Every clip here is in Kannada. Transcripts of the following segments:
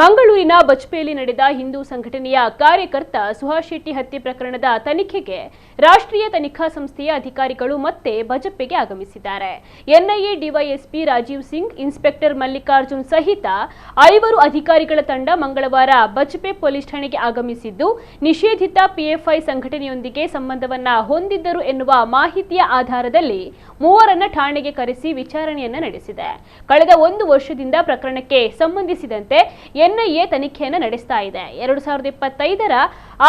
ಮಂಗಳೂರಿನ ಬಜ್ಪೆಯಲ್ಲಿ ನಡೆದ ಹಿಂದೂ ಸಂಘಟನೆಯ ಕಾರ್ಯಕರ್ತ ಸುಹಾಸ್ ಶೆಟ್ಟಿ ಹತ್ಯೆ ಪ್ರಕರಣದ ತನಿಖೆಗೆ ರಾಷ್ಟ್ರೀಯ ತನಿಖಾ ಸಂಸ್ಥೆಯ ಅಧಿಕಾರಿಗಳು ಮತ್ತೆ ಬಜಪೆಗೆ ಆಗಮಿಸಿದ್ದಾರೆ. NIA DySP Rajeev Singh, inspector Mallikarjun ಸಹಿತ 5 ಅಧಿಕಾರಿಗಳ ತಂಡ ಮಂಗಳವಾರ ಬಜ್ಪೆ ಪೊಲೀಸ್ ಠಾಣೆಗೆ ಆಗಮಿಸಿದ್ದು, ನಿಷೇಧಿತ ಪಿಎಫ್ಐ ಸಂಘಟನೆಯೊಂದಿಗೆ ಸಂಬಂಧವನ್ನ ಹೊಂದಿದ್ದರು ಎನ್ನುವ ಮಾಹಿತಿಯ ಆಧಾರದಲ್ಲಿ 3ರನ್ನ ಠಾಣೆಗೆ ಕರೆಸಿ ವಿಚಾರಣೆಯನ್ನ ನಡೆಸಿದೆ. ಕಳೆದ 1 ವರ್ಷದಿಂದ ಪ್ರಕರಣಕ್ಕೆ ಸಂಬಂಧಿಸಿದಂತೆ ಎನ್ಐಎ ತನಿಖೆಯನ್ನು ನಡೆಸ್ತಾ ಇದೆ. 2025ರ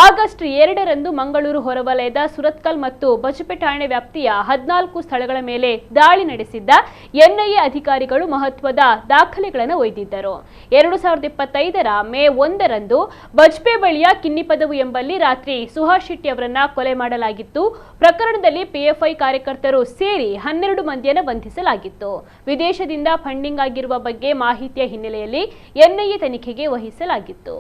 ಆಗಸ್ಟ್ 2ರಂದು ಮಂಗಳೂರು ಹೊರವಲಯದ ಸುರತ್ಕಲ್ ಮತ್ತು ಬಜ್ಪೆ ಠಾಣೆ ವ್ಯಾಪ್ತಿಯ 14 ಸ್ಥಳಗಳ ಮೇಲೆ ದಾಳಿ ನಡೆಸಿದ್ದ ಎನ್ಐಎ ಅಧಿಕಾರಿಗಳು ಮಹತ್ವದ ದಾಖಲೆಗಳನ್ನು ಒಯ್ದಿದ್ದರು. 2025ರ ಮೇ 1ರಂದು ಬಜ್ಪೆ ಬಳಿಯ ಕಿನ್ನಿಪದವು ಎಂಬಲ್ಲಿ ರಾತ್ರಿ ಸುಹಾಸ್ ಶೆಟ್ಟಿ ಅವರನ್ನ ಕೊಲೆ ಮಾಡಲಾಗಿತ್ತು. ಪ್ರಕರಣದಲ್ಲಿ ಪಿಎಫ್ಐ ಕಾರ್ಯಕರ್ತರು ಸೇರಿ 12 ಮಂದಿಯನ್ನು ಬಂಧಿಸಲಾಗಿತ್ತು. ವಿದೇಶದಿಂದ ಫಂಡಿಂಗ್ ಆಗಿರುವ ಬಗ್ಗೆ ಮಾಹಿತಿಯ ಹಿನ್ನೆಲೆಯಲ್ಲಿ ಎನ್ಐಎ ತನಿಖೆಗೆ ವಹಿಸಲಾಗಿತ್ತು.